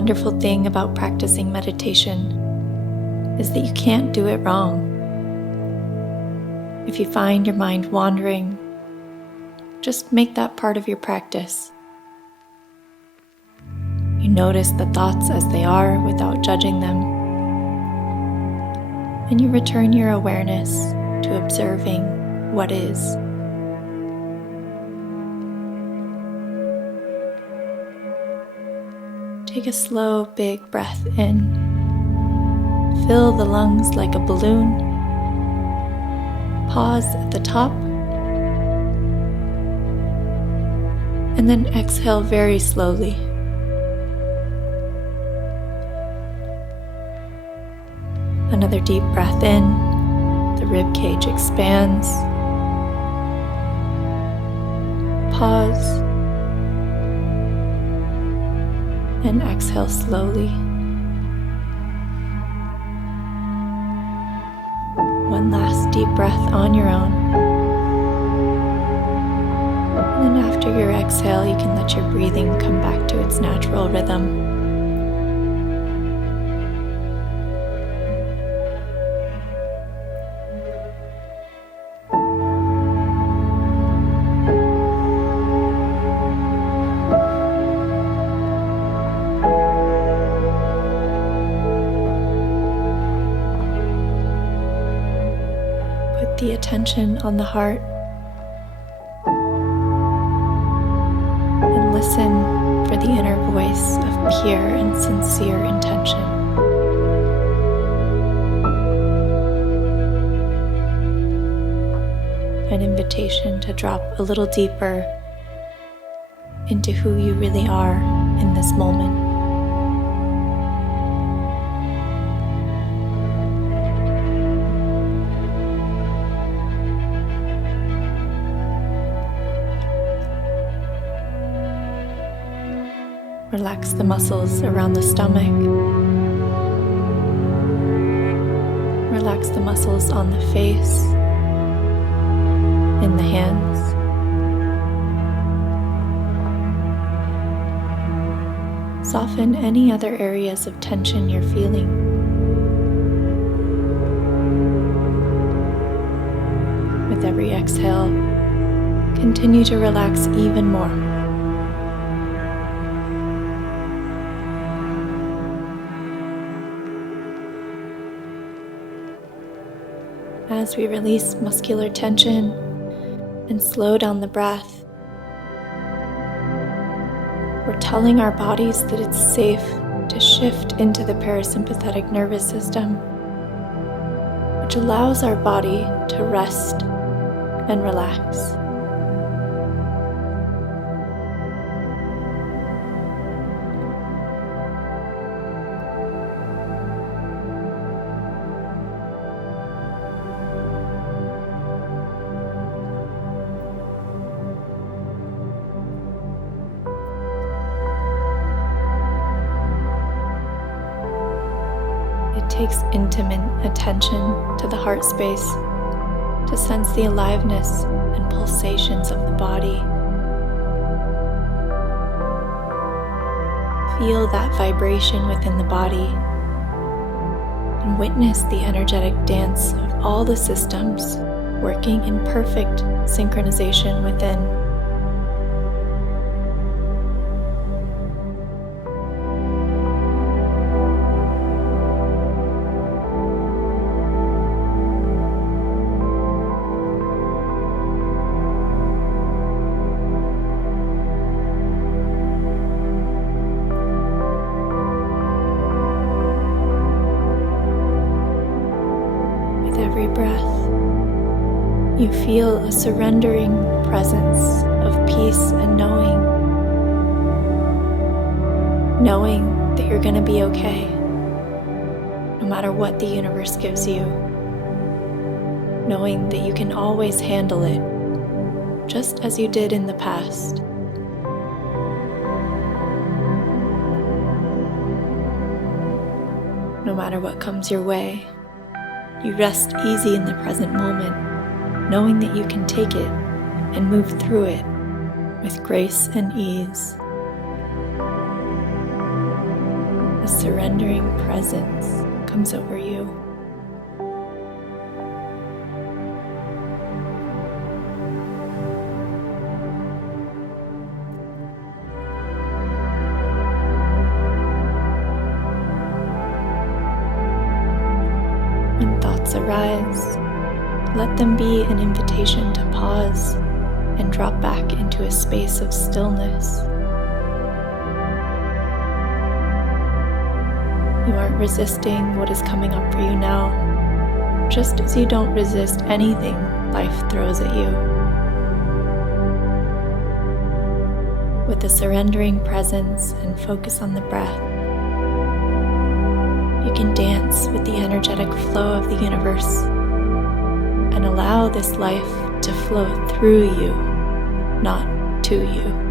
wonderful thing about practicing meditation is that you can't do it wrong. If you find your mind wandering, just make that part of your practice. You notice the thoughts as they are without judging them, and you return your awareness to observing what is. Take a slow, big breath in. Fill the lungs like a balloon. Pause at the top. And then exhale very slowly. Another deep breath in. The rib cage expands. Pause. And exhale slowly. One last deep breath on your own. And then after your exhale, you can let your breathing come back to its natural rhythm. Put the attention on the heart and listen for the inner voice of pure and sincere intention. An invitation to drop a little deeper into who you really are in this moment. Relax the muscles around the stomach. Relax the muscles on the face, in the hands. Soften any other areas of tension you're feeling. With every exhale, continue to relax even more. As we release muscular tension and slow down the breath, we're telling our bodies that it's safe to shift into the parasympathetic nervous system, which allows our body to rest and relax. It takes intimate attention to the heart space to sense the aliveness and pulsations of the body. Feel that vibration within the body and witness the energetic dance of all the systems working in perfect synchronization within. Every breath, you feel a surrendering presence of peace and knowing that you're going to be okay, no matter what the universe gives you, knowing that you can always handle it, just as you did in the past. No matter what comes your way, you rest easy in the present moment, knowing that you can take it and move through it with grace and ease. surrendering presence comes over you. When thoughts arise, let them be an invitation to pause and drop back into a space of stillness. You aren't resisting what is coming up for you now, just as you don't resist anything life throws at you. With a surrendering presence and focus on the breath, you can dance with the energetic flow of the universe and allow this life to flow through you, not to you.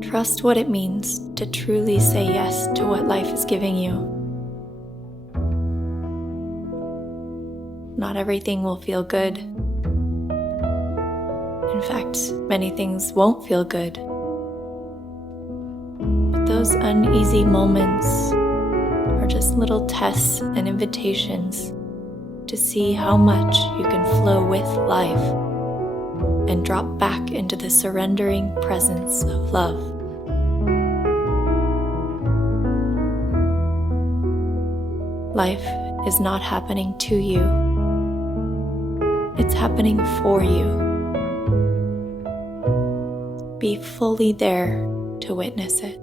Trust what it means to truly say yes to what life is giving you. Not everything will feel good. In fact, many things won't feel good. But those uneasy moments are just little tests and invitations to see how much you can flow with life and drop back into the surrendering presence of love. Life is not happening to you. It's happening for you. Be fully there to witness it.